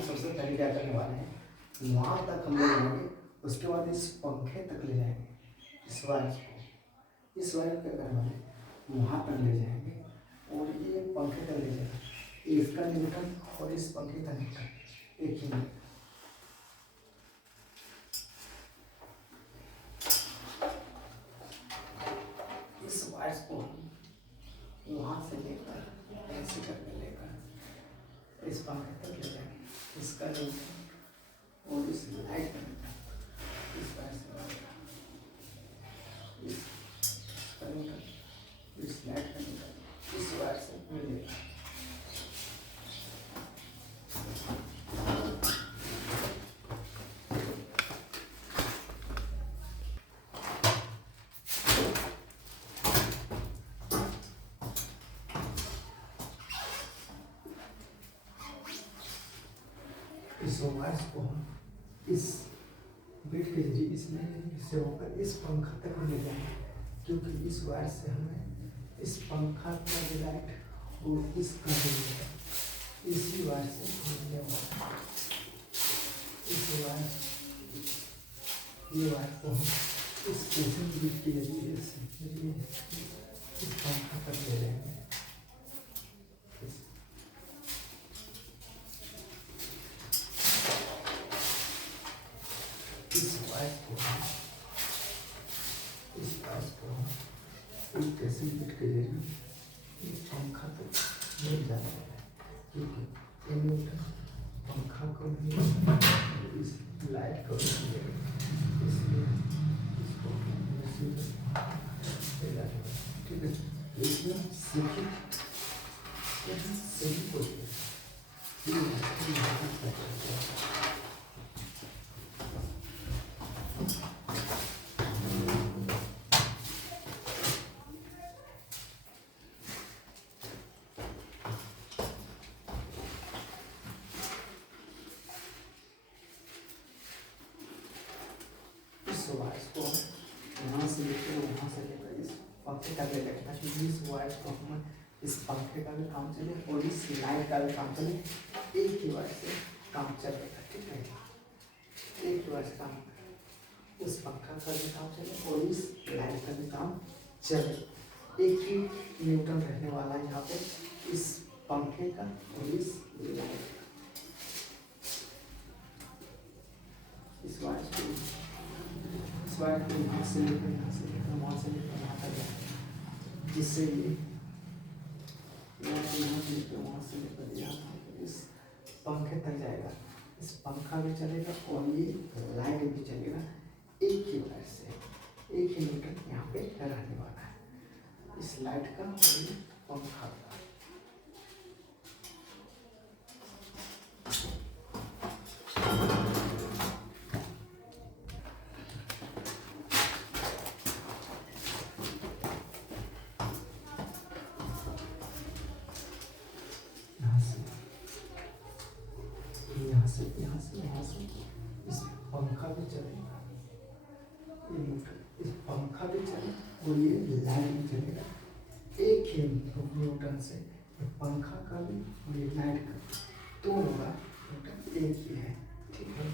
हम सबसे पहले क्या करने वाले हैं, वहाँ तक हम ले जाएंगे, उसके बाद इस पंखे तक ले जाएंगे, इस वायर को, इस वायर क्या करने वाले वहाँ तक ले जाएंगे और ये पंखे तक ले जाएंगे। इसका न्यूटन और इस पंखे का न्यूटन एक ही मिलेगा। इस वायर को हम वहाँ से लेकर ऐसे करके लेकर इस पंखे तक ले जाएंगे, इसका न्यूटन और इस लाइट का न्यूटन इस वायर से मिलेगा, इसका न्यूटन इस लाइट का न्यूटन इस वायर से मिलेगा। इस वायर्स को हम इस बेड के जरिए इसमें से होकर इस पंखा तक ले जाएंगे, क्योंकि इस वायर से हमें इस पंखा का लाइट और इसका इसी वायर से मिलने वाला है। इस वायर ये वायर को हम इस स्टेशन बेड के जरिए इस पंखा तक ले जाएंगे। इस वायर को एक स्टेशन बेड के जरिए इस पंखा तक ले जाना है, क्योंकि पंखा को इस लाइट को इसलिए इसको ले जाना है। ठीक है, इसमें सही बोलिए। वायर्स को यहाँ से लेकर वहाँ से लेकर इस पंखे तक ले जाएंगे, ताकि इस वायर को हम इस पंखे का भी काम चले और इस लाइट का भी काम चले, एक ही वायर से काम चलेगा। ठीक है, एक ही वायर से काम, इस पंखा का भी काम चले और इस लाइट का भी काम चले। एक ही न्यूटन रहने वाला है यहाँ पे इस पंखे का और इस लाइट का। इस वायर को यहाँ से लेकर वहाँ से लेकर वहाँ तक जाएगा, जिससे ये यहाँ से लेकर वहाँ से लेकर यहाँ इस पंखे तक जाएगा। इस पंखा भी चलेगा और ये लाइट भी चलेगा, एक ही वायर से, एक ही न्यूटन यहाँ पे रहने वाला है, इस लाइट का और ये पंखा का। यहाँ से इस पंखा भी चलेगा, इस पंखा भी चलेगा और ये लाइट भी चलेगा, एक ही न्यूटन से पंखा का भी और ये लाइट का दोनों का न्यूटन एक ही है। ठीक है,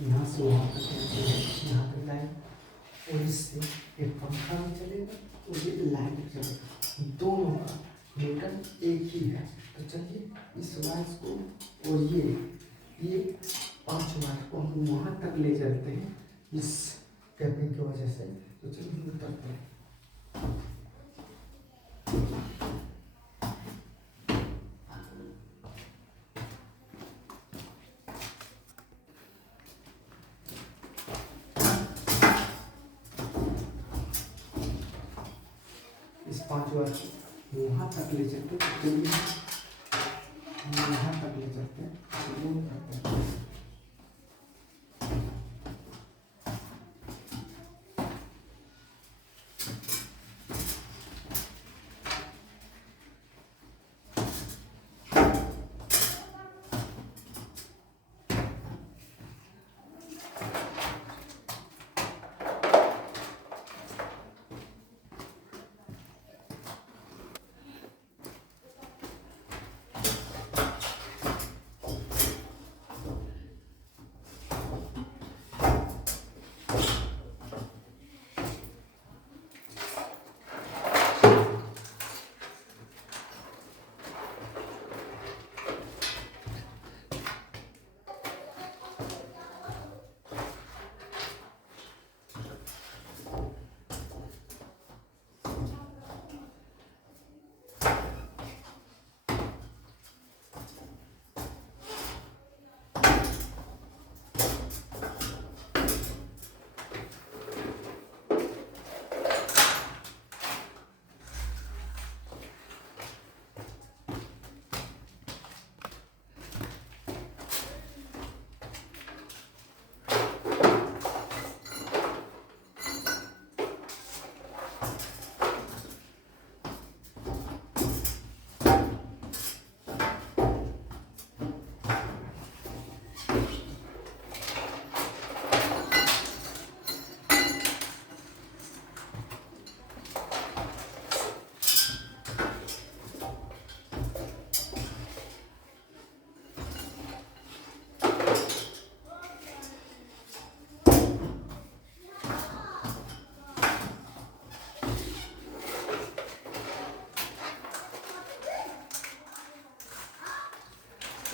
यहाँ से वहाँ तक यहाँ तक लाइट और इससे एक पंखा भी चलेगा और ये लाइट भी चलेगा, दोनों का न्यूटन एक ही है। तो चलिए इस वायर को और ये 5 वायर को हम वहाँ तक ले जाते हैं इस टैपिंग की वजह से। तो चलिए उतरते हैं। इस 5 वायर को वहाँ तक ले चलते हैं, चलिए यहाँ तक ले चलते हैं, करते हैं।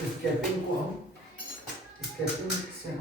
इस कैपिंग को हम इस कैपिंग से हम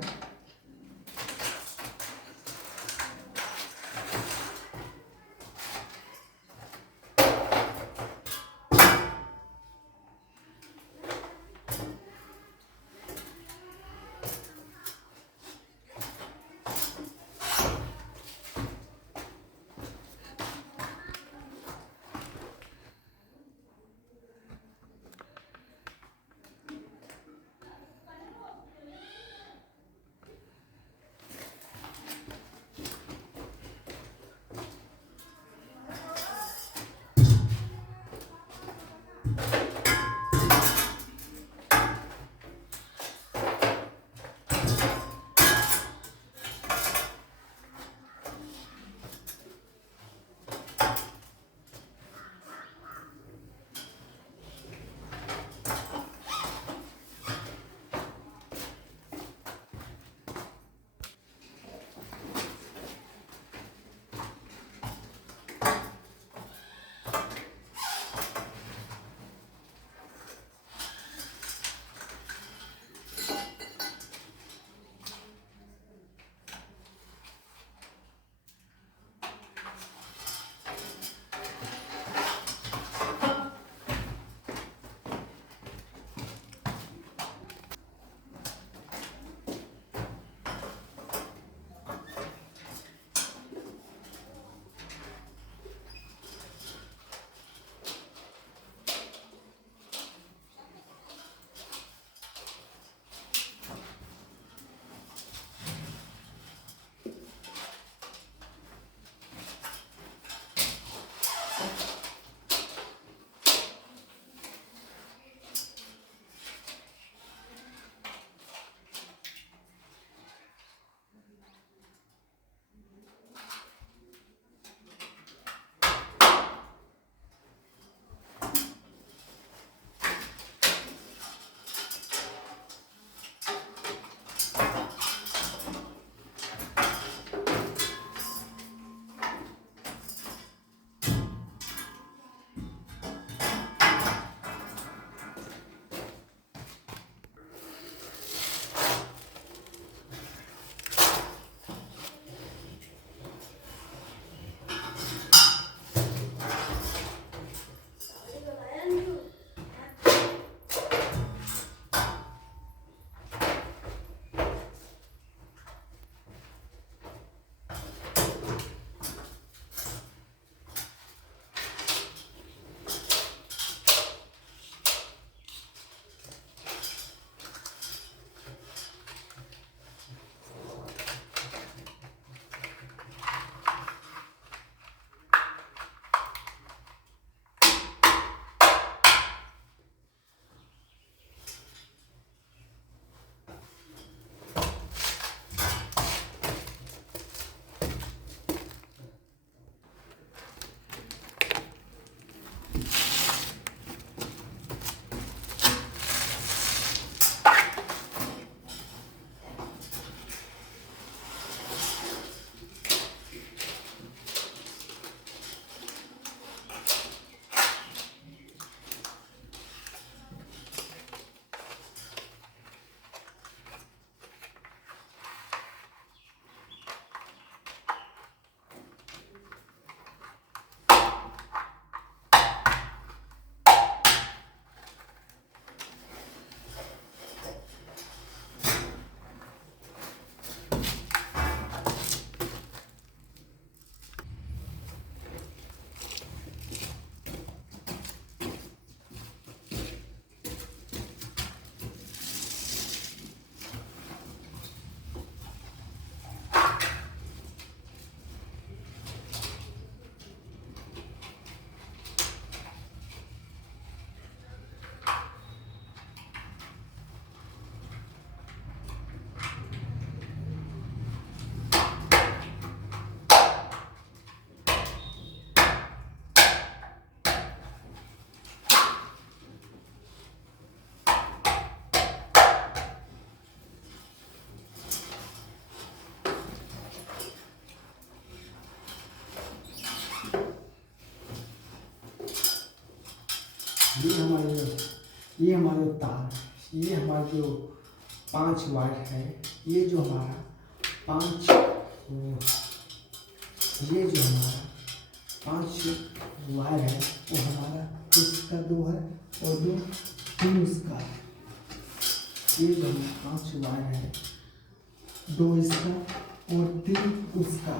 ये हमारे तार ये हमारा जो 5 वायर है, ये जो हमारा 5 वायर है वो हमारा इसका 2 है और 2 3 उसका। ये जो 5 वायर है, 2 इसका और 3 उसका।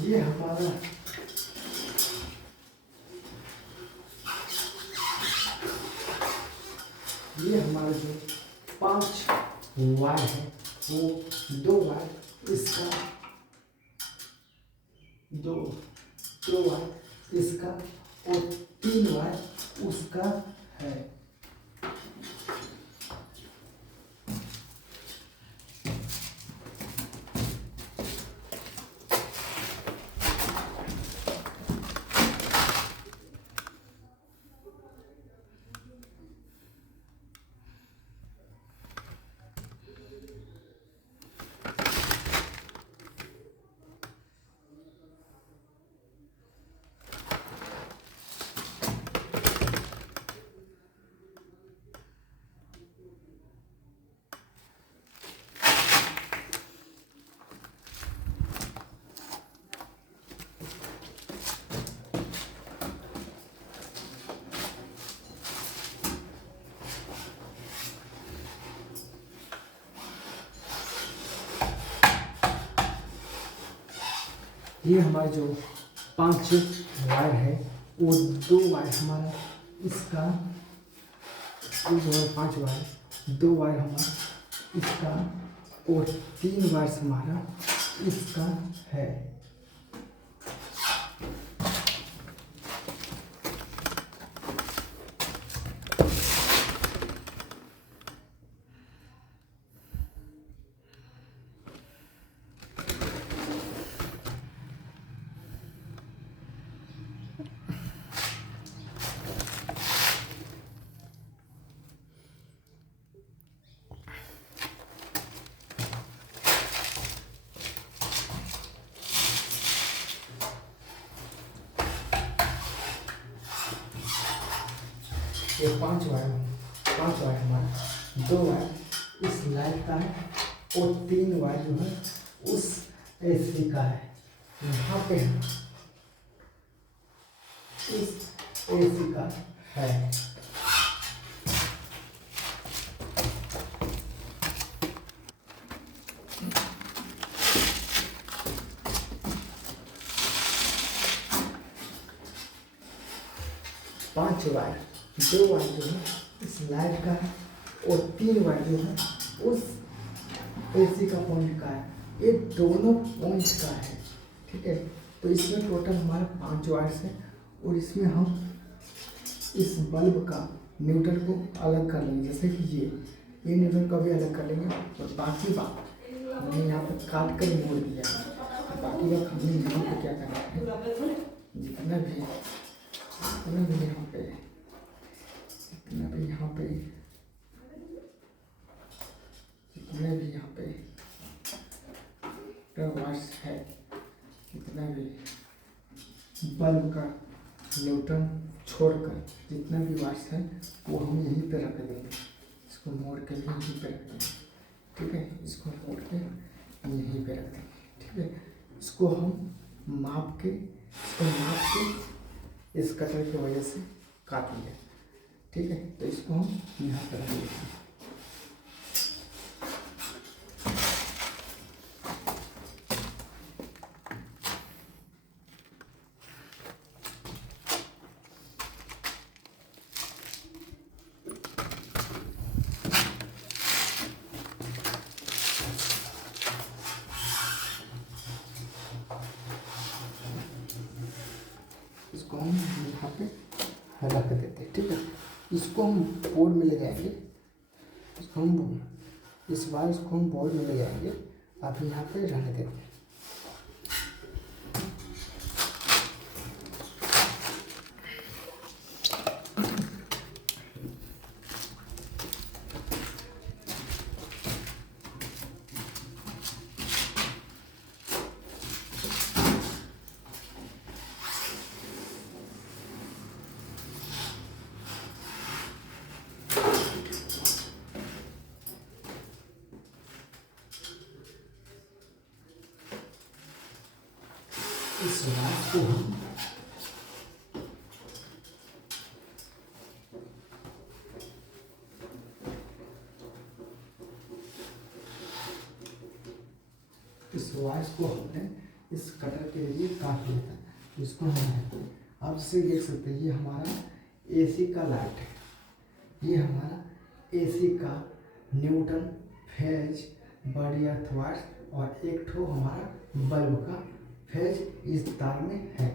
ये हमारा जो 5 वायर है वो 2 वायर इसका, 2 वायर इसका और 3 वायर उसका है। ये हमारा जो 5 वायर है वो 2 वायर हमारा इसका, ये जो है 5 वायर, 2 वायर हमारा इसका और 3 वायर हमारा इसका है। 5 वायर हमारा 2 वायर इस लाइट का है और 3 वायर जो है उस एसी का है। यहाँ पे इस एसी का है। पांच वायर, 2 वायर जो है इस लाइट का है और 3 वायर जो है उस एसी का पॉइंट का है। ये दोनों पॉइंट का है, ठीक है। तो इसमें टोटल हमारा 5 वायर्स है और इसमें हम इस बल्ब का न्यूट्रल को अलग कर लेंगे, जैसे कि ये न्यूट्रल का भी अलग कर लेंगे। और बाकी बात हमने यहाँ पर काट कर मोड़ दिया है। बाकी बात हमने यहाँ पे क्या करना है, जितना भी यहाँ पे वायर्स है, जितना भी बल्ब का न्यूट्रन छोड़कर जितना भी वायर्स है वो हम यहीं पे रख देंगे। इसको मोड़ के भी यहीं पे रख देंगे। ठीक है, इसको मोड़ के यहीं पे रख देंगे। ठीक है, इसको हम माप के इस कटर की वजह से काट लिया। ठीक है, तो इसको हम यहाँ पर रख देते हैं। इसको हम यहाँ पे रख देते हैं। ठीक है, इसको हम बोर्ड में ले जाएंगे। इस बार इसको हम बोर्ड में ले जाएंगे। आप यहाँ पे रहने देते हैं। इस रात को हम इस वाइस को हमने इस कटर के लिए काट लिया था। इसको हम आप से देख सकते हैं, ये हमारा एसी का लाइट है। ये हमारा एसी का न्यूटन, फेज, बॉडी अर्थ वाट और एक ठो हमारा बल्ब का फेज इस तार में है।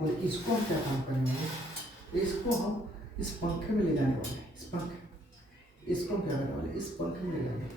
और इसको हम क्या काम करेंगे, इसको हम इस पंखे में ले जाने वाले हैं। इसको हम क्या करने वाले हैं, इस पंखे में ले जाएंगे।